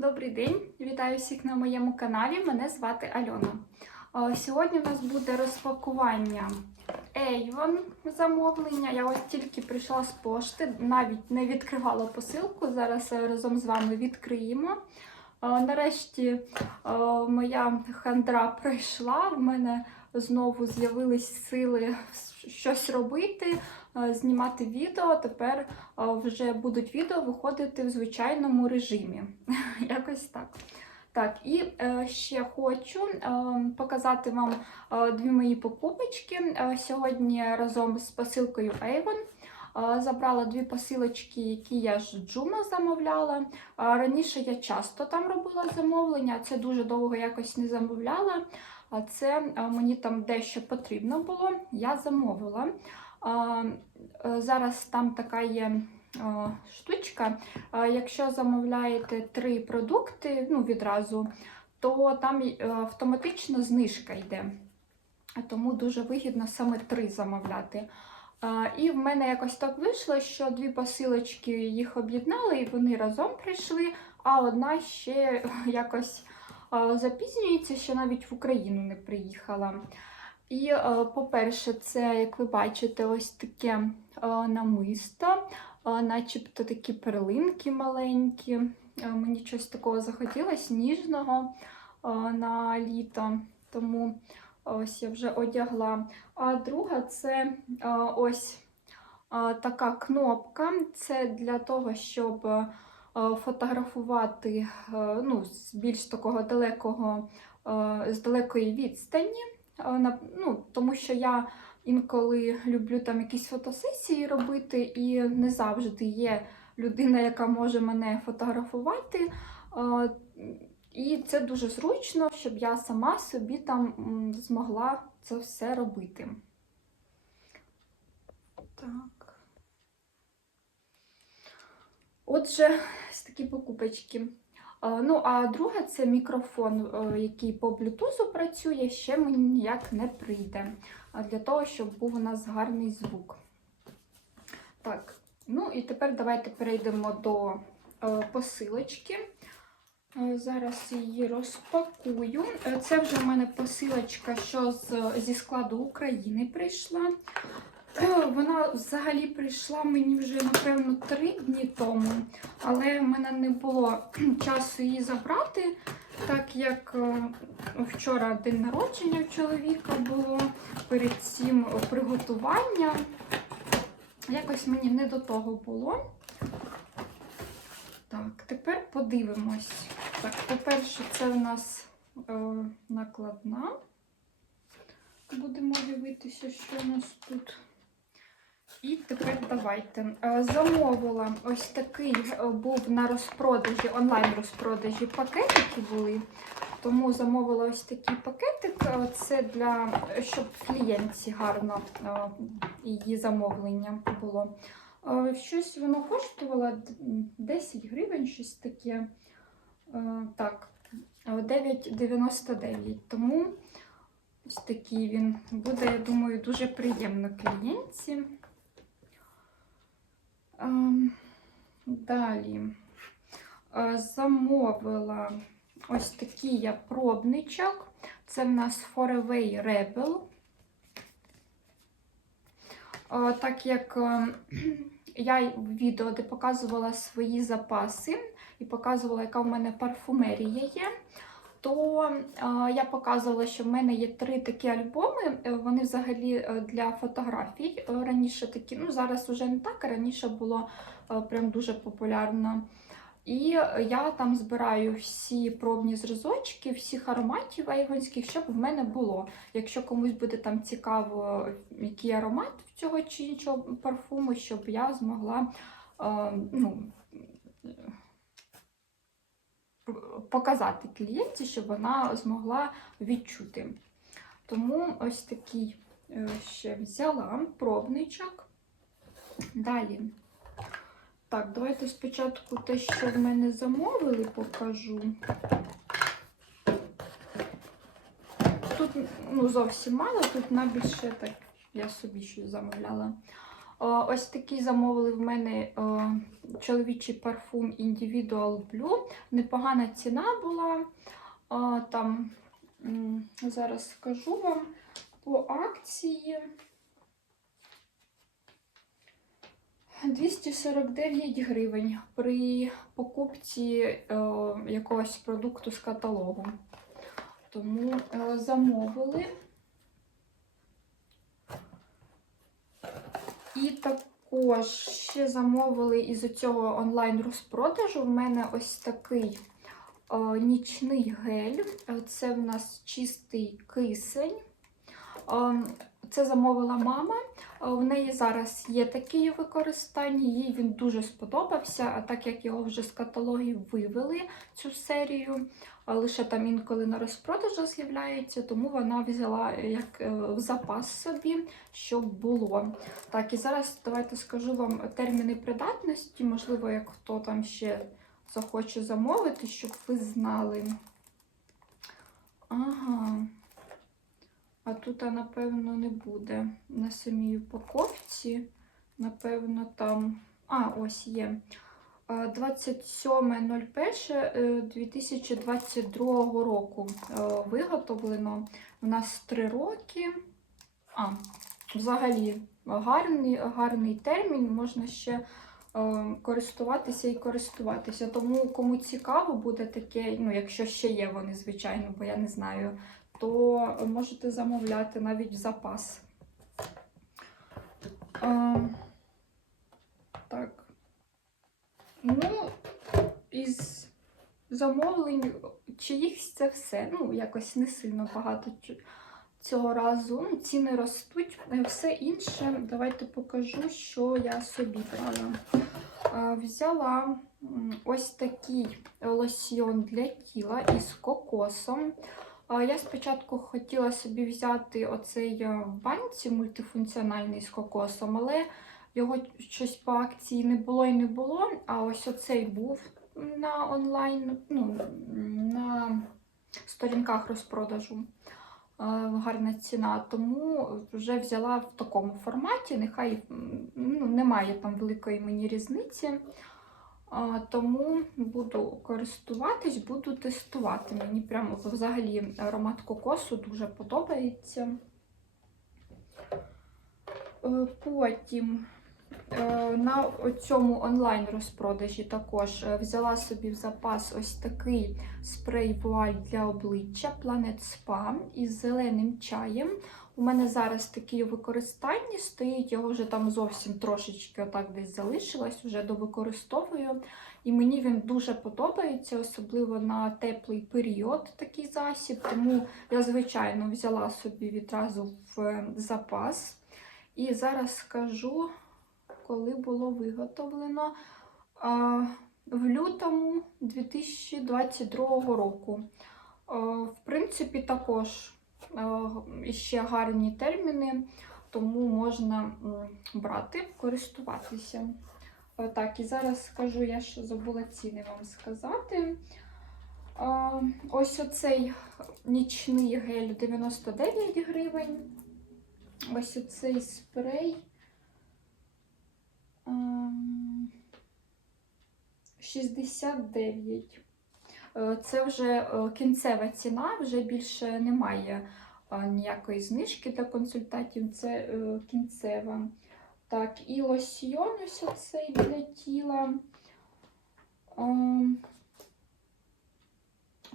Добрий день! Вітаю всіх на моєму каналі. Мене звати Альона. Сьогодні у нас буде розпакування Avon замовлення. Я ось тільки прийшла з пошти, навіть не відкривала посилку. Зараз е, разом з вами відкриємо. Нарешті моя хандра пройшла. В мене знову з'явились сили щось робити, знімати відео. Тепер е, вже будуть відео виходити в звичайному режимі. Якось так. Так, і е, ще хочу е, показати вам е, дві мої покупочки. Е, сьогодні разом з посилкою Avon е, забрала дві посилочки, які я з Джума замовляла. Е, раніше я часто там робила замовлення, це дуже довго якось не замовляла. А це е, мені там дещо потрібно було, я замовила. Е, Зараз там така є е, штучка. Якщо замовляєте три продукти ну, відразу, то там е, автоматично знижка йде. Тому дуже вигідно саме три замовляти. І в мене якось так вийшло, що дві посилочки їх об'єднали, і вони разом прийшли, а одна ще якось запізнюється, що навіть в Україну не приїхала. І, е, по-перше, це, як ви бачите, ось таке е, намисто, е, начебто такі перлинки маленькі. Мені щось такого захотілося, ніжного на літо. Тому ось я вже одягла. А друга це ось така кнопка. Це для того, щоб фотографувати ну, з більш такого далекого, з далекої відстані. Ну, тому що я інколи люблю там якісь фотосесії робити, і не завжди є людина, яка може мене фотографувати. І це дуже зручно, щоб я сама собі там змогла це все робити. Так. Отже, ось такі покупочки. Е, Ну, а друге це мікрофон, е, який по блютузу працює, ще мені ніяк не прийде. Для того, щоб був у нас гарний звук. Так, ну і тепер давайте перейдемо до е, посилочки. Зараз її розпакую. Це вже в мене посилочка, що з, зі складу України прийшла. Е, Вона взагалі прийшла мені вже, напевно, три дні тому, але в мене не було часу її забрати, так як е, вчора день народження в чоловіка було, перед цим приготування. Якось мені не до того було. Так, тепер подивимось. Так, по-перше, це у нас е, накладна. Будемо дивитися, що у нас тут. І тепер давайте. Е, Замовила ось такий е, був на розпродажі, онлайн-розпродажі пакетики були. Тому замовила ось такий пакетик. Е, Це для щоб клієнтці гарно її замовлення було. Щось воно коштувало 10 гривень, щось таке. Так, е, 9,99. Тому ось такий він буде, я думаю, дуже приємно клієнтці. Ем, Далі Е, замовила ось такий я пробничок. Це в нас Foraway Rebel. Е, Так як е, я в відео, де показувала свої запаси і показувала, яка в мене парфумерія є, то е, я показувала, що в мене є три такі альбоми. Е, Вони взагалі е, для фотографій. Раніше такі, ну зараз вже не так, раніше було прям дуже популярно. І я там збираю всі пробні зразочки, всіх ароматів айвонських, щоб в мене було. Якщо комусь буде там цікаво, який аромат в цього чи іншого парфуму, щоб я змогла ну, показати клієнті, щоб вона змогла відчути. Тому ось такий е, ще взяла пробничок. Далі. Так, давайте спочатку те, що в мене замовили, покажу. Тут ну, зовсім мало, тут найбільше так я собі щось замовляла. Ось такий замовили в мене е, чоловічий парфум Individual Blue. Непогана ціна була. Е, Там зараз скажу вам по акції. 249 гривень при покупці е, якогось продукту з каталогу. Тому е, замовили. І також ще замовили із цього онлайн розпродажу. В мене ось такий о, нічний гель. Е, Це в нас чистий кисень. Е, Це замовила мама. Е, В неї зараз є такі використання, їй він дуже сподобався, а так як його вже з каталогів вивели цю серію, лише там інколи на розпродажу з'являється, тому вона взяла як е, в запас собі, щоб було. Так, і зараз давайте скажу вам терміни придатності, можливо, як хто там ще захоче замовити, щоб ви знали. Ага. А тут, напевно, не буде на самій упаковці. Напевно, там. А, ось є. Е, 27.01.2022 року е, виготовлено. У нас 3 роки. А, взагалі гарний, гарний термін, можна ще е, користуватися і користуватися. Тому кому цікаво буде таке, ну, якщо ще є вони, звичайно, бо я не знаю, то можете замовляти навіть в запас. Е, так. Ну, із замовлень чиїхсь це все. Ну, якось не сильно багато цього разу. Ну, ціни ростуть. Е, Все інше, давайте покажу, що я собі брала. Е, Взяла ось такий лосьйон для тіла із кокосом. Я спочатку хотіла собі взяти оцей е, в банці мультифункціональний з кокосом, але його щось по акції не було і не було. А ось оцей був на онлайн, ну, на сторінках розпродажу. Е, Гарна ціна, тому вже взяла в такому форматі. Нехай ну, немає там великої мені різниці. Тому буду користуватись, буду тестувати. Мені прямо взагалі аромат кокосу дуже подобається. Е, Потім е, на цьому онлайн розпродажі також е, взяла собі в запас ось такий спрей вуаль для обличчя Planet Spa із зеленим чаєм. У мене зараз такий у використанні стоїть, його вже там зовсім трошечки отак десь залишилось, вже довикористовую. І мені він дуже подобається, особливо на теплий період такий засіб. Тому я, звичайно, взяла собі відразу в е, запас. І зараз скажу, коли було виготовлено. А, В лютому 2022 року. А, В принципі, також е, ще гарні терміни, тому можна брати, користуватися. Е, Так, і зараз скажу, я ще забула ціни вам сказати. Е, Ось оцей нічний гель 99 гривень. Ось оцей спрей. ем, 69. Е, Це вже е, кінцева ціна, вже більше немає е, ніякої знижки для консультатів, це кінцева. Так, і лосьйон ось оцей для тіла. Ем,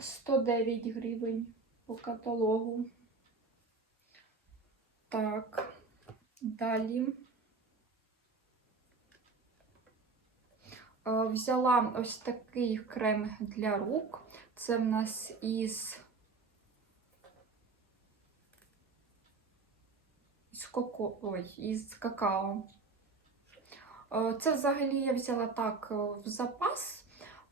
109 гривень по каталогу. Так, далі. Взяла ось такий крем для рук. Це в нас із, із, коко... Ой, із какао. Е, Це взагалі я взяла так е, в запас.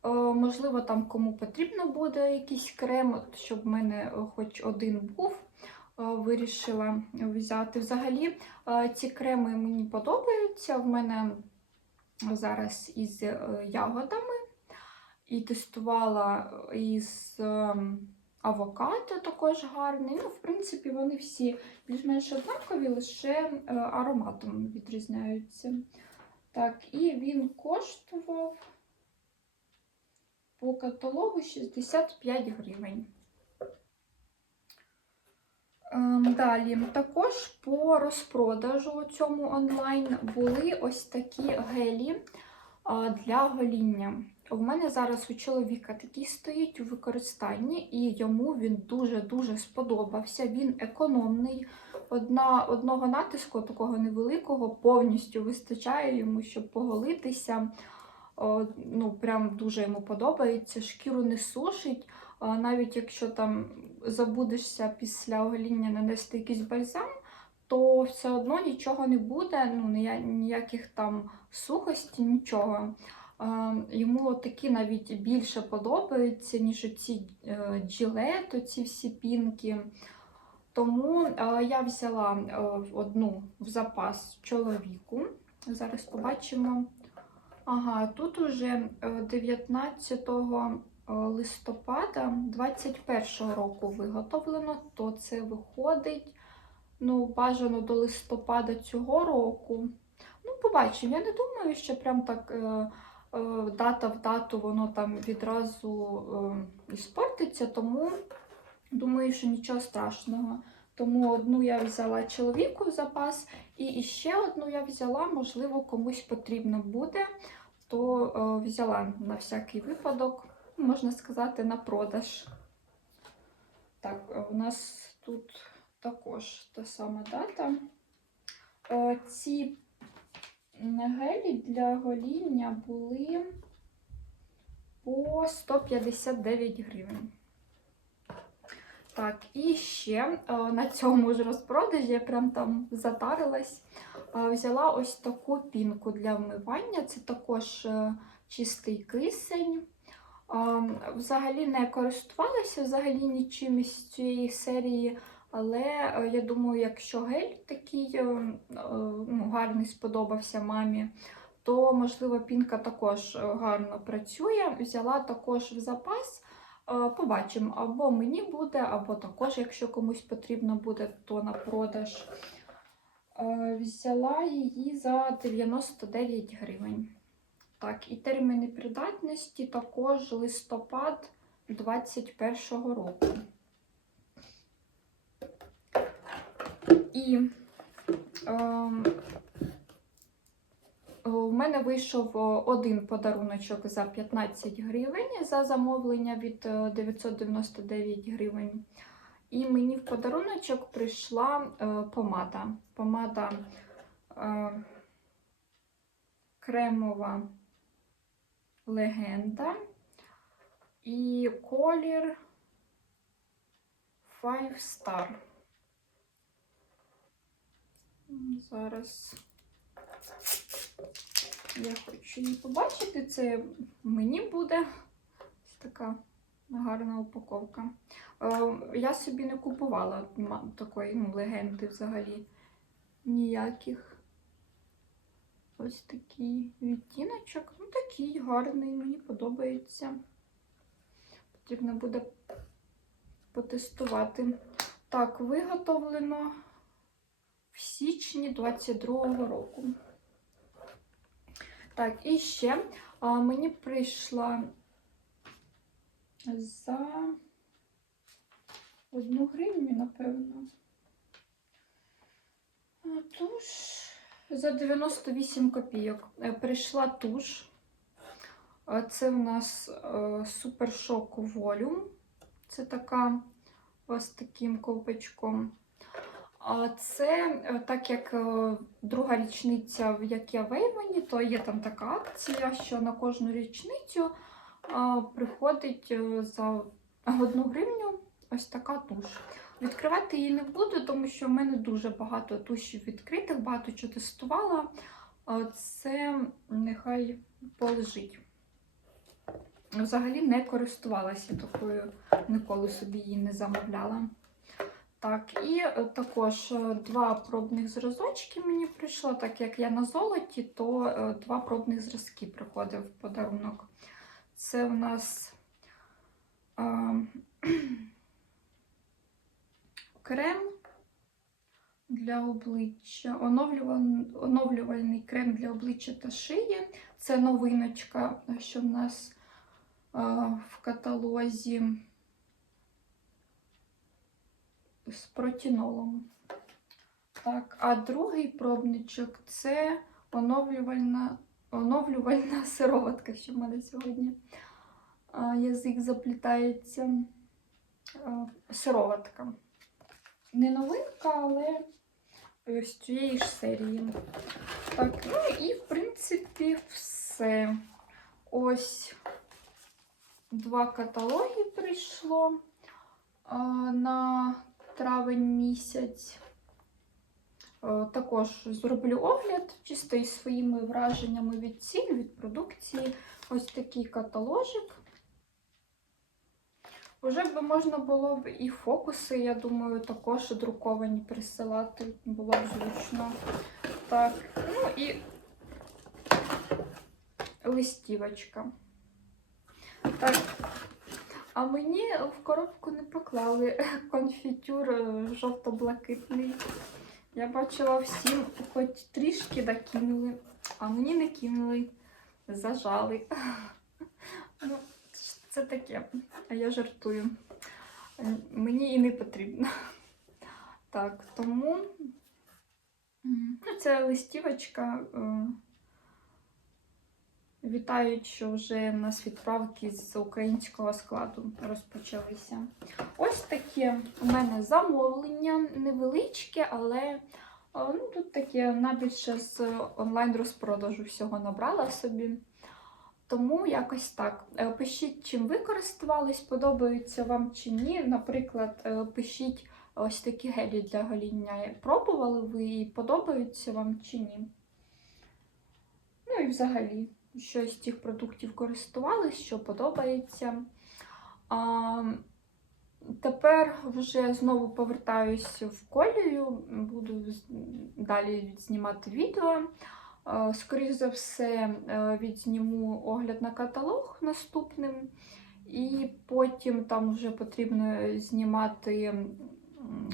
Е, Можливо, там кому потрібно буде якийсь крем, щоб в мене е, хоч один був. е, Вирішила взяти. Взагалі, е, ці креми мені подобаються. В мене зараз із е, ягодами і тестувала із ем, авокадо також гарний. Ну, в принципі, вони всі більш-менш однакові, лише е, ароматом відрізняються. Так, і він коштував по каталогу 65 гривень. Ем, Далі, також по розпродажу цьому онлайн були ось такі гелі для гоління. У мене зараз у чоловіка такий стоїть у використанні, і йому він дуже-дуже сподобався. Він економний. Одна, одного натиску, такого невеликого, повністю вистачає йому, щоб поголитися. Ну, прям дуже йому подобається. Шкіру не сушить. Навіть якщо там забудешся після огоління нанести якийсь бальзам, то все одно нічого не буде, ну ніяких там сухості, нічого. Йому такі навіть більше подобаються, ніж оці е, джилет, оці всі пінки. Тому е, я взяла е, одну в запас чоловіку. Зараз побачимо. Ага, тут уже е, 19 е, листопада 21 року виготовлено, то це виходить ну, бажано до листопада цього року. Ну, побачимо. Я не думаю, що прям так е, е, дата в дату воно там відразу е, іспортиться, тому думаю, що нічого страшного. Тому одну я взяла чоловіку в запас, і ще одну я взяла, можливо, комусь потрібно буде, то е, взяла на всякий випадок, можна сказати, на продаж. Так, е, у нас тут також та сама дата. Е, Ці гелі для гоління були по 159 гривень. Так, і ще е, на цьому ж розпродажі я прям там затарилась. Взяла ось таку пінку для вмивання. Це також чистий кисень. Взагалі не користувалася взагалі нічим із цієї серії, але е, я думаю, якщо гель такий е, е, ну, гарний сподобався мамі, то можливо пінка також гарно працює. Взяла також в запас. Побачимо, або мені буде, або також, якщо комусь потрібно буде, то на продаж. Взяла її за 99 гривень. Так, і терміни придатності також листопад 2021 року. І ем, у мене вийшов один подаруночок за 15 гривень за замовлення від е, 999 гривень. І мені в подаруночок прийшла е, помада. Помада е, кремова легенда і колір Five Star. Зараз я хочу її побачити. Це мені буде така гарна упаковка. Е, Я собі не купувала такої ну, легенди взагалі ніяких. Ось такий відтіночок. Ну, такий гарний, мені подобається. Потрібно буде потестувати. Так, виготовлено в січні 22-го року. Так, і ще а, мені прийшла за одну гривню, напевно. Туш за 98 копійок. Е, Прийшла туш. Це в нас е, супершок волюм. Це така ось таким ковпачком. А це е, так як е, друга річниця, як я в Ейвені, то є там така акція, що на кожну річницю приходить е, за одну гривню ось така туш. Відкривати її не буду, тому що в мене дуже багато тушів відкритих, багато чого тестувала. Це нехай полежить. Взагалі не користувалася такою, ніколи собі її не замовляла. Так, і е, також е, два пробних зразочки мені прийшло, так як я на золоті, то е, два пробних зразки приходив в подарунок. Це у нас е, крем для обличчя, оновлювальний крем для обличчя та шиї. Це новиночка, що в нас в каталозі з протінолом. Так, а другий пробничок це оновлювальна, оновлювальна сироватка, що в мене сьогодні язик заплітається. Сироватка. Не новинка, але з цієї ж серії. Так, ну і в принципі все. Ось два каталоги прийшло а, на травень місяць. Е, Також зроблю огляд чисто із своїми враженнями від цін, від продукції. Ось такий каталожик. Уже б можна було б і фокуси, я думаю, також друковані присилати було б зручно. Так, ну і листівочка. Так, а мені в коробку не поклали конфітюр е, жовто-блакитний. Я бачила всім хоч трішки докинули, а мені не кинули, зажали. Ну, це таке, а я жартую. Е, Мені і не потрібно. Так, тому ну, це листівочка. е, Вітають, що вже в нас відправки з українського складу розпочалися. Ось таке у мене замовлення невеличке, але е, ну, тут таке набільше з онлайн-розпродажу всього набрала собі. Тому якось так. Е, Пишіть, чим ви користувались, подобаються вам чи ні. Наприклад, е, пишіть ось такі гелі для гоління. Пробували ви і подобаються вам чи ні. Ну і взагалі, що з цих продуктів користувались, що подобається. А, тепер вже знову повертаюся в колію, буду далі знімати відео. Е, Скоріше за все, е, відзніму огляд на каталог наступним, і потім там вже потрібно знімати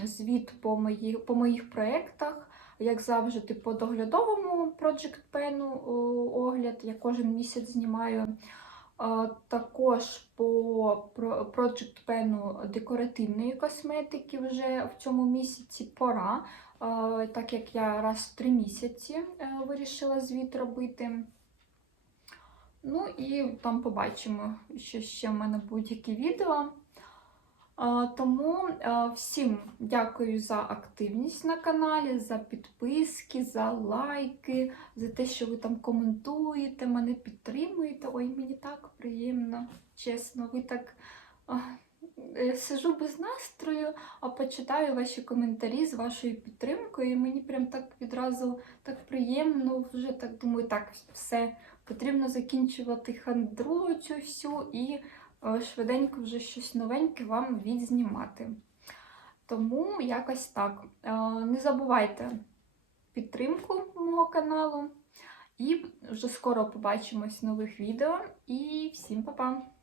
звіт по, мої, по моїх проєктах. Як завжди, по доглядовому Project Pen огляд, я кожен місяць знімаю. Також по Project Pen декоративної косметики вже в цьому місяці пора. А, Так як я раз в три місяці е, вирішила звіт робити. Ну і там побачимо, що ще в мене будуть які відео. Тому е, всім дякую за активність на каналі, за підписки, за лайки, за те, що ви там коментуєте, мене підтримуєте. Ой, мені так приємно, чесно, ви так. Е, Сижу без настрою, а почитаю ваші коментарі з вашою підтримкою. І мені прям так відразу так приємно, вже так думаю, так, все, потрібно закінчувати хандру цю всю і е, швиденько вже щось новеньке вам відзнімати. Тому якось так. Е, Не забувайте підтримку мого каналу. І вже скоро побачимось в нових відео. І всім па-па!